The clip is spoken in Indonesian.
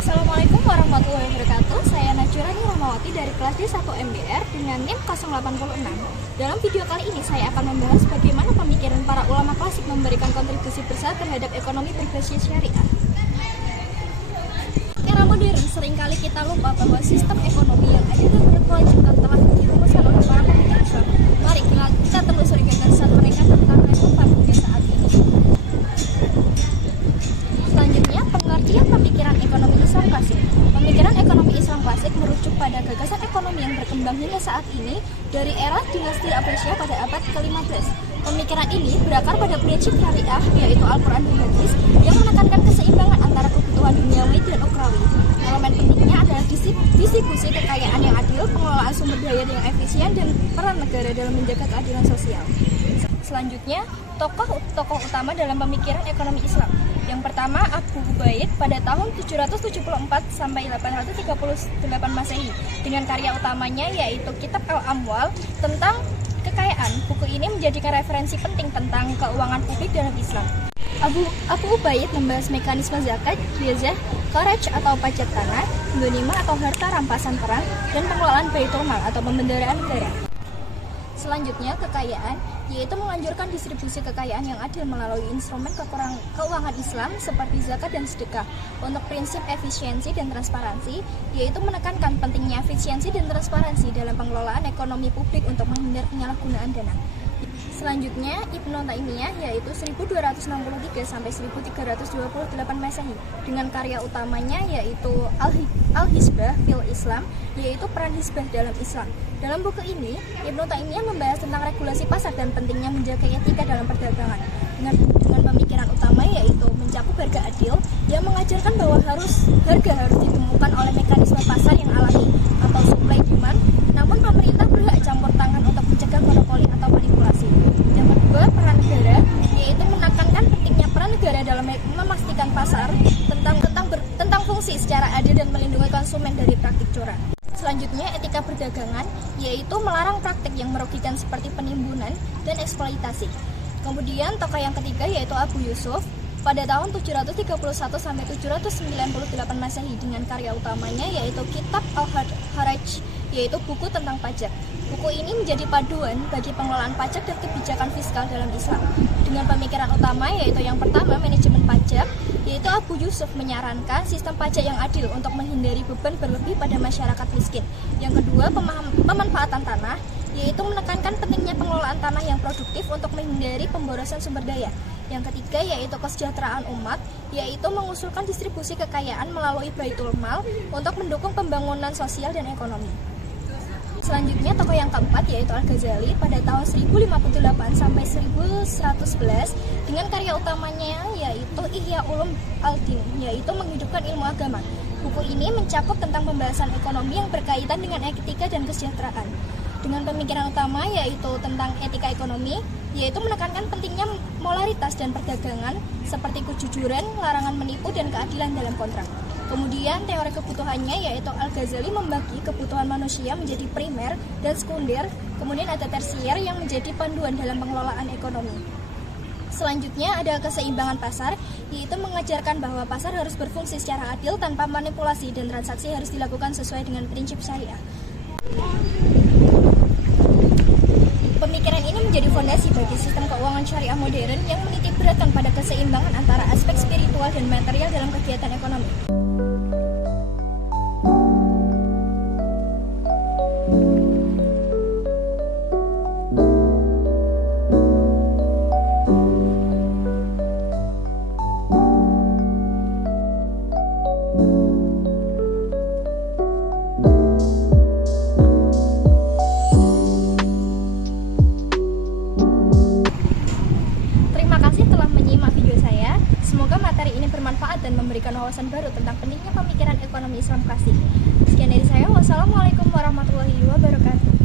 Assalamualaikum warahmatullahi wabarakatuh. Saya Najurani Rahmawati dari kelas D1 MDR dengan NIM 086. Dalam video kali ini saya akan membahas bagaimana pemikiran para ulama klasik memberikan kontribusi besar terhadap ekonomi berbasis syariah. Era modern seringkali kita lupa bahwa sistem ekonomi yang ada dan berkelanjutan telah dirumuskan oleh para pemikir Islam. Mari kita telusuri gagasan mereka tentang kehidupan dunia saat ini. Selanjutnya, pengertian pemikiran ekonomi Islam klasik. Pemikiran ekonomi Islam klasik merujuk pada gagasan ekonomi yang berkembang hingga saat ini dari era dinasti Abbasiyah pada abad ke-15. Pemikiran ini berakar pada prinsip syariah, yaitu Al-Quran dan Hadis, yang menekankan keseimbangan antara kebutuhan duniawi dan ukhrawi. Elemen pentingnya adalah distribusi kekayaan yang adil, pengelolaan sumber daya yang efisien, dan peran negara dalam menjaga keadilan sosial. Selanjutnya, tokoh utama dalam pemikiran ekonomi Islam. Yang pertama, Abu Ubaid pada tahun 774 sampai 838 Masehi dengan karya utamanya yaitu Kitab Al-Amwal tentang kekayaan. Buku ini menjadikan referensi penting tentang keuangan publik dalam Islam. Abu Ubaid membahas mekanisme zakat, jizah, kharaj atau pajak tanah, ghanimah atau harta rampasan perang, dan pengelolaan baitul mal atau pembendaraan negara. Selanjutnya, kekayaan, yaitu menganjurkan distribusi kekayaan yang adil melalui instrumen keuangan Islam seperti zakat dan sedekah. Untuk prinsip efisiensi dan transparansi, yaitu menekankan pentingnya efisiensi dan transparansi dalam pengelolaan ekonomi publik untuk menghindar penyalahgunaan dana. Selanjutnya, Ibnu Taimiyah yaitu 1263 sampai 1328 Masehi dengan karya utamanya yaitu Al-Hizbah fil Islam, yaitu peran hizbah dalam Islam. Dalam buku ini, Ibnu Taimiyah membahas tentang regulasi pasar dan pentingnya menjaga etika dalam perdagangan. Dengan pemikiran utama yaitu mencakup harga adil yang mengajarkan bahwa harga harus ditemukan oleh mekanisme pasar yang alami atau supply demand, namun pemerintah berhak campur tangan untuk mencegah monopoli atau manipulasi. Yang kedua, peran negara, yaitu menekankan pentingnya peran negara dalam memastikan pasar tentang fungsi secara adil dan melindungi konsumen dari praktik curang. Selanjutnya, etika perdagangan, yaitu melarang praktik yang merugikan seperti penimbunan dan eksploitasi. Kemudian, tokoh yang ketiga yaitu Abu Yusuf pada tahun 731 sampai 798 Masehi dengan karya utamanya yaitu Kitab Al-Haraj, yaitu buku tentang pajak. Buku ini menjadi paduan bagi pengelolaan pajak dan kebijakan fiskal dalam Islam. Dengan pemikiran utama yaitu yang pertama, manajemen pajak, yaitu Abu Yusuf menyarankan sistem pajak yang adil untuk menghindari beban berlebih pada masyarakat miskin. Yang kedua, pemanfaatan tanah, yaitu menekankan pentingnya pengelolaan tanah yang produktif untuk menghindari pemborosan sumber daya. Yang ketiga yaitu kesejahteraan umat, yaitu mengusulkan distribusi kekayaan melalui baitul mal untuk mendukung pembangunan sosial dan ekonomi. Selanjutnya, tokoh yang keempat yaitu Al-Ghazali pada tahun 1058 sampai 1111 dengan karya utamanya yaitu Ihya Ulum Al-Din, yaitu menghidupkan ilmu agama. Buku ini mencakup tentang pembahasan ekonomi yang berkaitan dengan etika dan kesejahteraan. Dengan pemikiran utama yaitu tentang etika ekonomi, yaitu menekankan pentingnya moralitas dan perdagangan seperti kejujuran, larangan menipu, dan keadilan dalam kontrak. Kemudian teori kebutuhannya yaitu Al-Ghazali membagi kebutuhan manusia menjadi primer dan sekunder, kemudian ada tersier yang menjadi panduan dalam pengelolaan ekonomi. Selanjutnya ada keseimbangan pasar, yaitu mengajarkan bahwa pasar harus berfungsi secara adil tanpa manipulasi dan transaksi harus dilakukan sesuai dengan prinsip syariah. Pemikiran ini menjadi fondasi bagi sistem keuangan syariah modern yang menitik beratkan pada keseimbangan antara aspek spiritual dan material dalam kegiatan ekonomi. Semoga materi ini bermanfaat dan memberikan wawasan baru tentang pentingnya pemikiran ekonomi Islam klasik. Sekian dari saya, wassalamualaikum warahmatullahi wabarakatuh.